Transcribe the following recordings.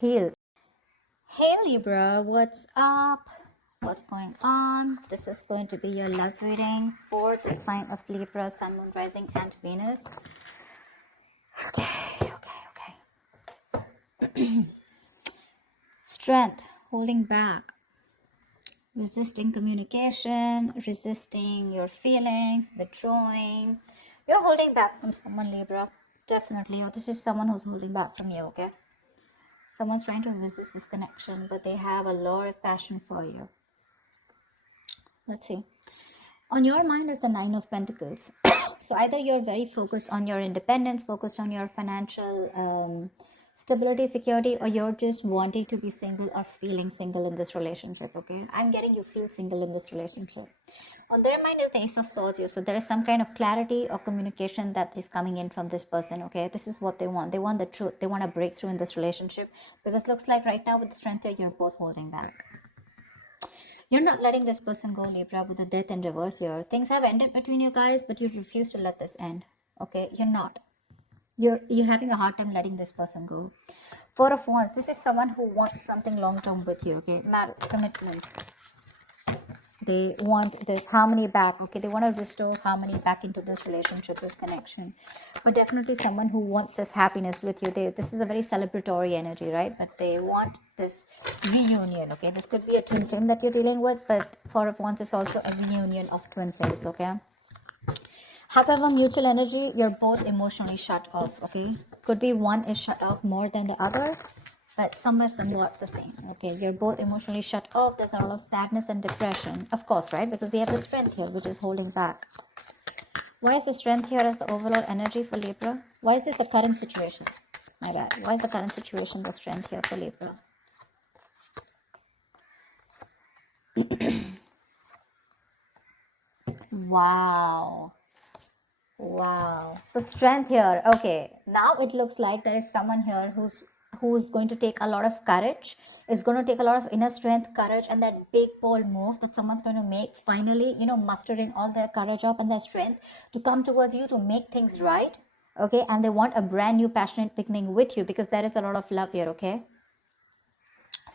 Heal. Hey Libra, what's up? What's going on? This is going to be your love reading for the sign of Libra, Sun, Moon, Rising, and Venus. Okay. Strength, holding back, resisting communication, resisting your feelings, withdrawing. You're holding back from someone, Libra. Definitely. Or this is someone who's holding back from you, okay? Someone's trying to resist this connection, but they have a lot of passion for you. Let's see. On your mind is the Nine of Pentacles. So either you're very focused on your independence, focused on your financial stability, security, or you're just wanting to be single or feeling single in this relationship, okay? I'm getting you feel single in this relationship. On their mind is the Ace of Swords here. So there is some kind of clarity or communication that is coming in from this person, okay? This is what they want. They want the truth. They want a breakthrough in this relationship because looks like right now with the strength here, you're both holding back. You're not letting this person go, Libra, with the death in reverse here. Things have ended between you guys, but you refuse to let this end. Okay, you're not. You're having a hard time letting this person go. Four of Wands. This is someone who wants something long term with you. Okay, marriage, commitment. They want this harmony back. Okay, they want to restore harmony back into this relationship, this connection. But definitely someone who wants this happiness with you. This is a very celebratory energy, right? But they want this reunion. Okay, this could be a twin flame that you're dealing with, but Four of Wands is also a reunion of twin flames. Okay. However, mutual energy, you're both emotionally shut off. Okay, could be one is shut off more than the other, but somewhat the same. Okay, you're both emotionally shut off. There's a lot of sadness and depression, of course, right? Because we have the strength here, which is holding back. Why is the strength here as the overall energy for Libra? Why is this the current situation? My bad. Why is the current situation the strength here for Libra? Wow. Wow. So strength here. Okay. Now it looks like there is someone here who's going to take a lot of courage. It's going to take a lot of inner strength, courage, and that big bold move that someone's going to make. Finally, mustering all their courage up and their strength to come towards you to make things right. Okay. And they want a brand new passionate beginning with you because there is a lot of love here. Okay.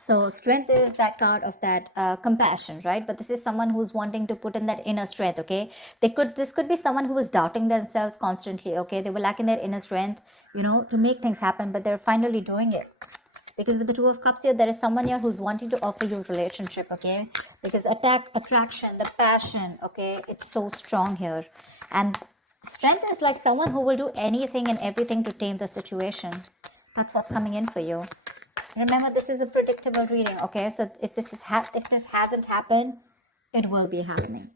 So strength is that card of that compassion, right? But this is someone who's wanting to put in that inner strength. Okay, this could be someone who is doubting themselves constantly. Okay, they were lacking their inner strength, to make things happen, but they're finally doing it. Because with the Two of Cups here, there is someone here who's wanting to offer you a relationship. Okay, because attraction, the passion. Okay, it's so strong here, and strength is like someone who will do anything and everything to tame the situation. That's what's coming in for you. Remember, this is a predictable reading, okay? So if this hasn't happened, it will be happening.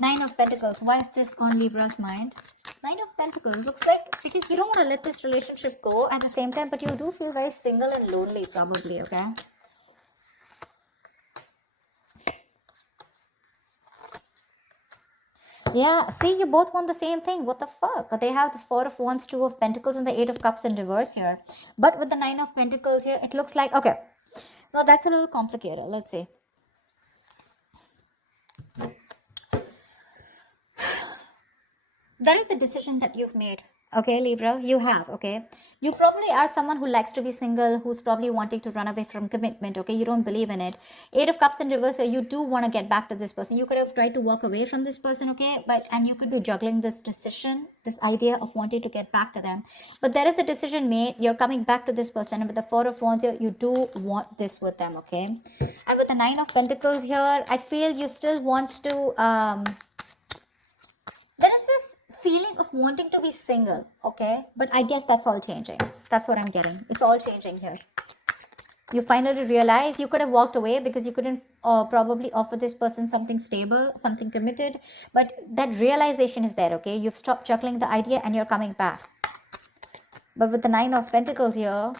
Nine of Pentacles. Why is this on Libra's mind? Nine of Pentacles. Looks like because you don't want to let this relationship go at the same time, but you do feel very single and lonely probably, okay? Yeah, see, you both want the same thing. What the fuck? They have the Four of Wands, Two of Pentacles, and the Eight of Cups in reverse here. But with the Nine of Pentacles here, it looks like, okay, no, that's a little complicated. Let's see. That is the decision that you've made. Okay, Libra, you have. Okay, you probably are someone who likes to be single, who's probably wanting to run away from commitment. Okay, you don't believe in it. Eight of Cups in reverse, you do want to get back to this person. You could have tried to walk away from this person. Okay, and you could be juggling this decision, this idea of wanting to get back to them. But there is a decision made. You're coming back to this person, and with the Four of Wands here, you do want this with them. Okay, and with the Nine of Pentacles here, I feel you still want to. There is this feeling of wanting to be single, okay? But I guess that's all changing. That's what I'm getting. It's all changing here. You finally realize you could have walked away because you couldn't probably offer this person something stable, something committed. But that realization is there, okay? You've stopped juggling the idea and you're coming back. But with the Nine of Pentacles here,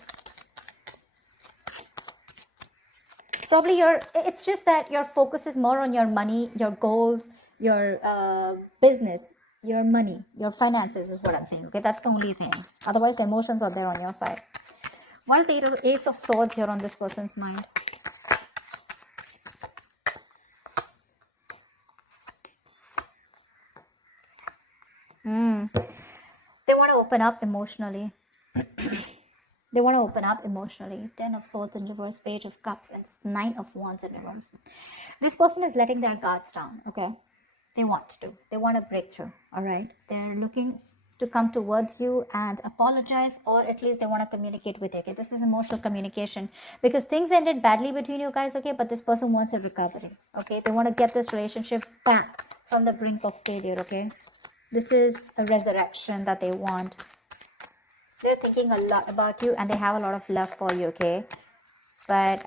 probably it's just that your focus is more on your money, your goals, your business, your money, your finances is what I'm saying. Okay, that's the only thing. Otherwise, the emotions are there on your side. Why is the Ace of Swords here on this person's mind? They want to open up emotionally. They want to open up emotionally. 10 of Swords in reverse, Page of Cups, and 9 of Wands in reverse. This person is letting their guards down, okay? They want to. They want a breakthrough, all right? They're looking to come towards you and apologize, or at least they want to communicate with you, okay? This is emotional communication because things ended badly between you guys, okay? But this person wants a recovery, okay? They want to get this relationship back from the brink of failure, okay? This is a resurrection that they want. They're thinking a lot about you and they have a lot of love for you, okay? But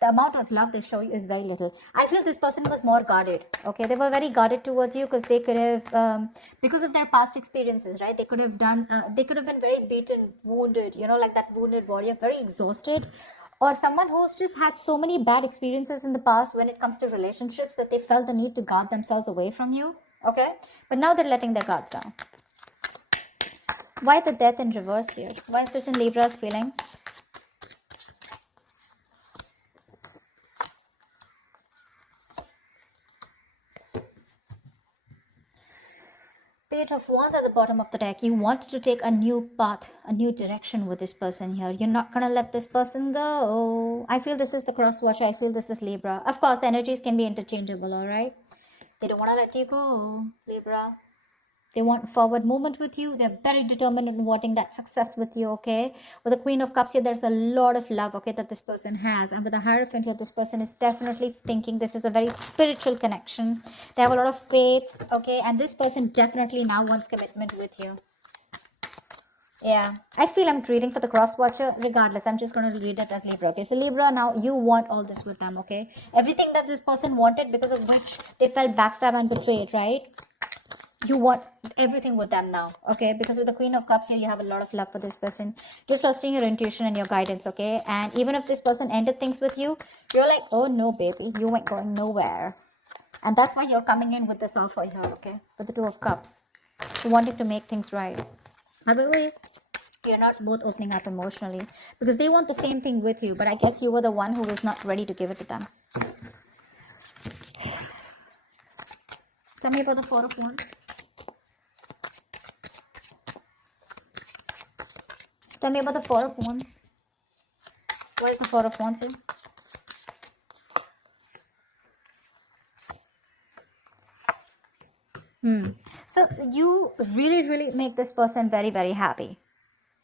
the amount of love they show you is very little. I feel this person was more guarded, okay? They were very guarded towards you because they could have, because of their past experiences, right? They could have done, they could have been very beaten, wounded, you know, like that wounded warrior, very exhausted. Or someone who's just had so many bad experiences in the past when it comes to relationships that they felt the need to guard themselves away from you, okay? But now they're letting their guards down. Why the Death in reverse here? Why is this in Libra's feelings? Page of Wands at the bottom of the deck. You want to take a new path, a new direction with this person here. You're not going to let this person go. I feel this is the cross watcher. I feel this is Libra. Of course, the energies can be interchangeable, all right? They don't want to let you go, Libra. They want forward movement with you. They're very determined in wanting that success with you, okay? With the Queen of Cups here, there's a lot of love, okay, that this person has. And with the Hierophant here, this person is definitely thinking this is a very spiritual connection. They have a lot of faith, okay? And this person definitely now wants commitment with you. Yeah, I feel I'm reading for the cross watcher. Regardless, I'm just going to read it as Libra, okay? So Libra, now you want all this with them, okay? Everything that this person wanted because of which they felt backstabbed and betrayed, right? You want everything with them now, okay? Because with the Queen of Cups here, you have a lot of love for this person. You're trusting your intuition and your guidance, okay? And even if this person ended things with you, you're like, oh no, baby, you ain't going nowhere. And that's why you're coming in with this offer here, okay? With the Two of Cups. You wanted to make things right. However, you're not both opening up emotionally because they want the same thing with you, but I guess you were the one who was not ready to give it to them. Tell me about the Four of Wands. Tell me about the Four of Wands. What is the Four of Wands here? So you really make this person very happy.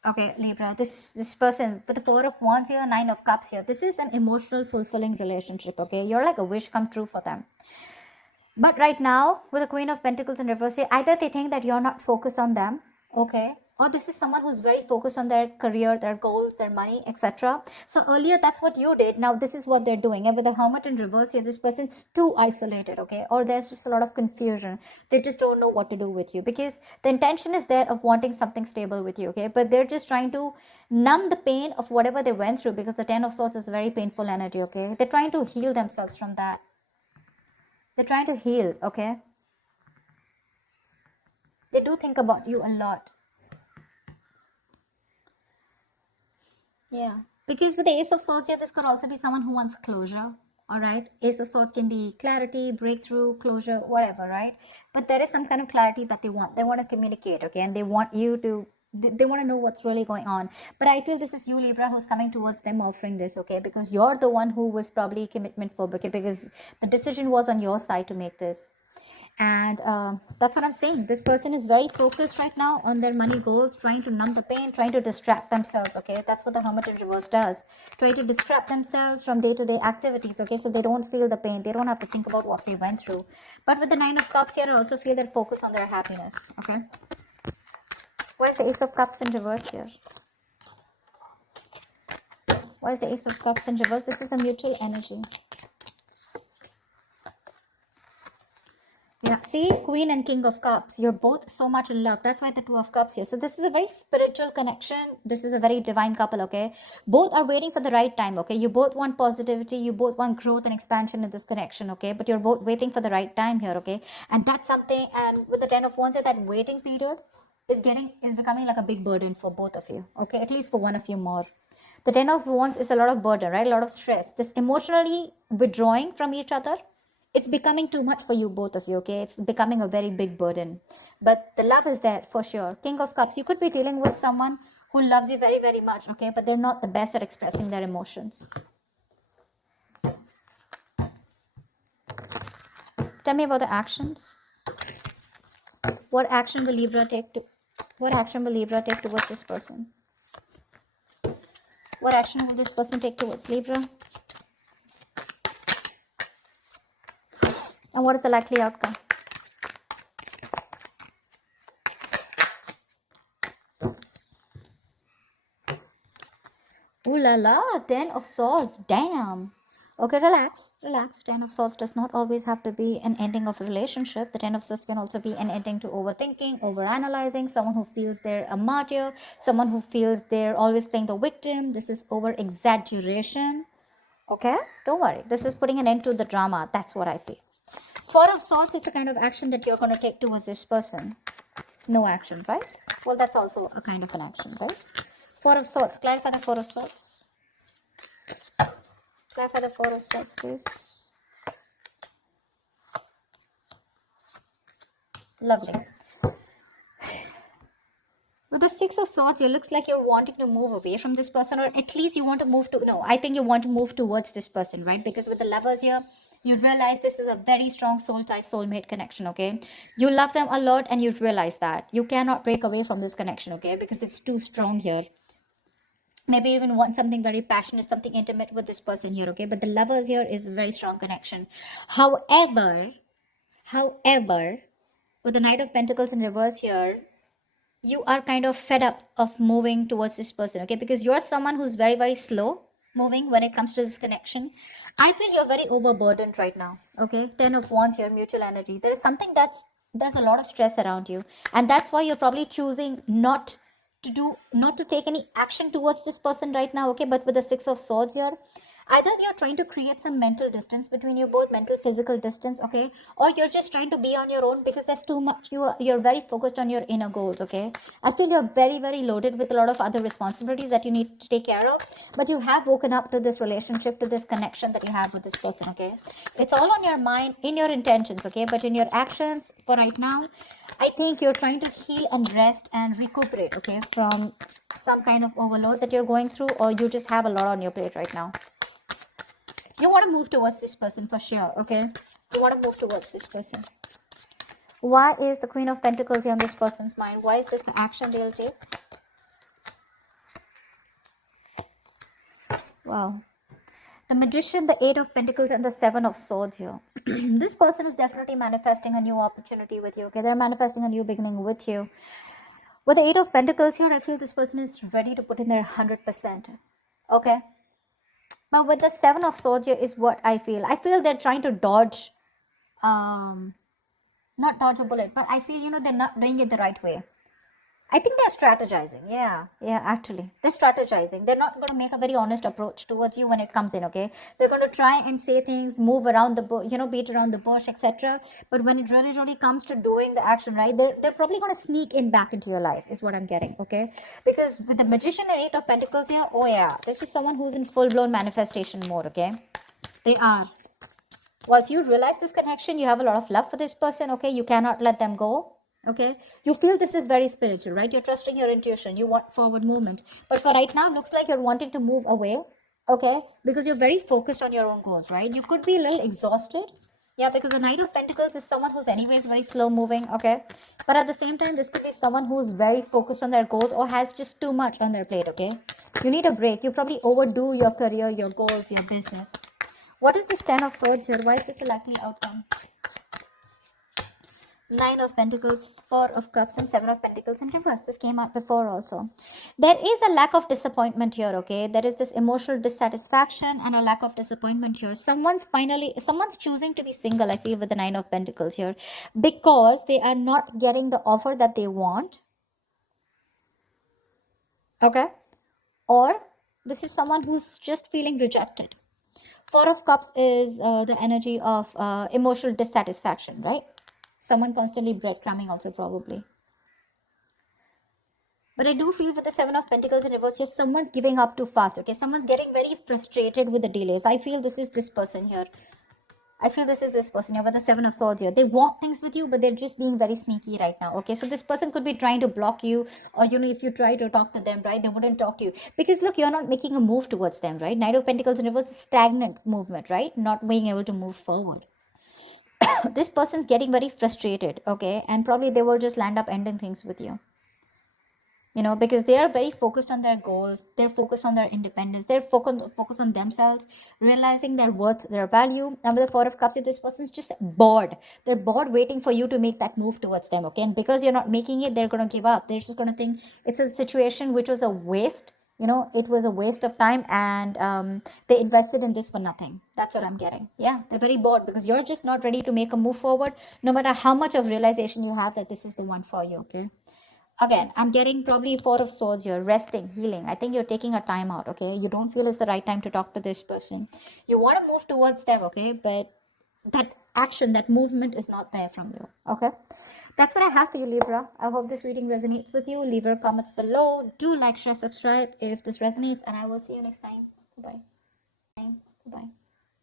Okay, Libra, this person with the Four of Wands here, Nine of Cups here, this is an emotional fulfilling relationship, okay? You're like a wish come true for them. But right now, with the Queen of Pentacles in reverse here, either they think that you're not focused on them, okay? Or this is someone who's very focused on their career, their goals, their money, etc. So earlier, that's what you did. Now this is what they're doing. And with the Hermit in reverse here, this person's too isolated, okay? Or there's just a lot of confusion. They just don't know what to do with you because the intention is there of wanting something stable with you, okay? But they're just trying to numb the pain of whatever they went through because the Ten of Swords is a very painful energy, okay? They're trying to heal themselves from that. They're trying to heal, okay? They do think about you a lot. Yeah. Because with the Ace of Swords here, this could also be someone who wants closure. All right. Ace of Swords can be clarity, breakthrough, closure, whatever, right? But there is some kind of clarity that they want. They want to communicate, okay? And they want you to, they want to know what's really going on. But I feel this is you, Libra, who's coming towards them offering this, okay? Because you're the one who was probably commitment phobic, okay? Because the decision was on your side to make this. And that's what I'm saying. This person is very focused right now on their money goals, trying to numb the pain, trying to distract themselves, okay? That's what the Hermit in reverse does. Try to distract themselves from day-to-day activities, okay? So they don't feel the pain. They don't have to think about what they went through. But with the Nine of Cups here, I also feel their focus on their happiness, okay? Why is the Ace of Cups in reverse here? Why is the Ace of Cups in reverse? This is the mutual energy. Yeah, see, Queen and King of Cups, you're both so much in love. That's why the Two of Cups here. So this is a very spiritual connection. This is a very divine couple, okay? Both are waiting for the right time, okay? You both want positivity. You both want growth and expansion in this connection, okay? But you're both waiting for the right time here, okay? And that's something, and with the Ten of Wands here, that waiting period is becoming like a big burden for both of you, okay? At least for one of you more. The Ten of Wands is a lot of burden, right? A lot of stress. This emotionally withdrawing from each other, it's becoming too much for you, both of you, okay? It's becoming a very big burden. But the love is there for sure. King of Cups, you could be dealing with someone who loves you very, very much, okay? But they're not the best at expressing their emotions. Tell me about the actions. What action will Libra take towards this person? What action will this person take towards Libra? And what is the likely outcome? Ooh la la, 10 of Swords, damn. Okay, relax. Ten of Swords does not always have to be an ending of a relationship. The Ten of Swords can also be an ending to overthinking, overanalyzing, someone who feels they're a martyr, someone who feels they're always playing the victim. This is over-exaggeration. Okay? Don't worry. This is putting an end to the drama. That's what I feel. Four of Swords is the kind of action that you're going to take towards this person. No action, right? Well, that's also a kind of an action, right? Four of Swords. Clarify the Four of Swords. Clarify the Four of Swords, please. Lovely. With the Six of Swords, it looks like you're wanting to move away from this person, or at least you want to move to, no, I think you want to move towards this person, right? Because with the Lovers here, you realize this is a very strong soul tie, soulmate connection, okay? You love them a lot and you realize that. You cannot break away from this connection, okay? Because it's too strong here. Maybe even want something very passionate, something intimate with this person here, okay? But the Lovers here is a very strong connection. However, with the Knight of Pentacles in reverse here, you are kind of fed up of moving towards this person, okay? Because you're someone who's very, very slow moving when it comes to this connection. I feel you're very overburdened right now, okay? 10 of Wands here, mutual energy. There is something there's a lot of stress around you. And that's why you're probably choosing not to take any action towards this person right now, okay? But with the Six of Swords here, either you're trying to create some mental distance between you both, mental physical distance, okay? Or you're just trying to be on your own because there's too much, you're very focused on your inner goals, okay? I feel you're very, very loaded with a lot of other responsibilities that you need to take care of, but you have woken up to this relationship, to this connection that you have with this person, okay? It's all on your mind, in your intentions, okay? But in your actions for right now, I think you're trying to heal and rest and recuperate, okay, from some kind of overload that you're going through, or you just have a lot on your plate right now. You want to move towards this person for sure, okay? You want to move towards this person. Why is the Queen of Pentacles here on this person's mind? Why is this the action they'll take? Wow. The Magician, the Eight of Pentacles, and the Seven of Swords here. This person is definitely manifesting a new opportunity with you, okay? They're manifesting a new beginning with you. With the Eight of Pentacles here, I feel this person is ready to put in their 100%, okay? But with the Seven of Swords here is what I feel. I feel they're trying to dodge, not dodge a bullet, but I feel, they're not doing it the right way. I think they're strategizing. Yeah, actually. They're strategizing. They're not going to make a very honest approach towards you when it comes in, okay? They're going to try and say things, move around the bush, beat around the bush, etc. But when it really, really comes to doing the action, right, they're probably going to sneak in back into your life, is what I'm getting, okay? Because with the Magician and Eight of Pentacles here, oh yeah, this is someone who's in full-blown manifestation mode, okay? They are. Once you realize this connection, you have a lot of love for this person, okay? You cannot let them go. Okay, you feel this is very spiritual, right? You're trusting your intuition. You want forward movement. But for right now, looks like you're wanting to move away, okay? Because you're very focused on your own goals, right? You could be a little exhausted. Yeah, because the Knight of Pentacles is someone who's anyways very slow moving, okay? But at the same time, this could be someone who's very focused on their goals or has just too much on their plate, okay? You need a break. You probably overdo your career, your goals, your business. What is this Ten of Swords here? Why is this a likely outcome? Nine of Pentacles, Four of Cups, and Seven of Pentacles in reverse. This came out before also. There is a lack of disappointment here, okay? There is this emotional dissatisfaction and a lack of disappointment here. Someone's choosing to be single, I feel, with the Nine of Pentacles here, because they are not getting the offer that they want, okay? Or this is someone who's just feeling rejected. Four of Cups is the energy of emotional dissatisfaction, right? Someone constantly breadcrumbing also probably. But I do feel with the Seven of Pentacles in reverse, just someone's giving up too fast, okay? Someone's getting very frustrated with the delays. I feel this is this person here. I feel this is this person here with the Seven of Swords here. They want things with you, but they're just being very sneaky right now. Okay, so this person could be trying to block you, or if you try to talk to them, right, they wouldn't talk to you because look, you're not making a move towards them, right? Knight of Pentacles in reverse is stagnant movement, right? Not being able to move forward. This person's getting very frustrated, okay, and probably they will just land up ending things with you. Because they are very focused on their goals, they're focused on their independence, they're focused on themselves, realizing their worth, their value. And with the Four of Cups, this person's just bored. They're bored waiting for you to make that move towards them, okay? And because you're not making it, they're going to give up. They're just going to think it's a situation which was a waste. It was a waste of time, and they invested in this for nothing. That's what I'm getting. Yeah, they're very bored because you're just not ready to make a move forward, no matter how much of realization you have that this is the one for you, okay? Again, I'm getting probably Four of Swords here, resting, healing. I think you're taking a time out, okay? You don't feel it's the right time to talk to this person. You want to move towards them, okay? But that action, that movement is not there from you, okay? That's what I have for you, Libra. I hope this reading resonates with you. Leave your comments below. Do like, share, subscribe if this resonates, and I will see you next time. Bye.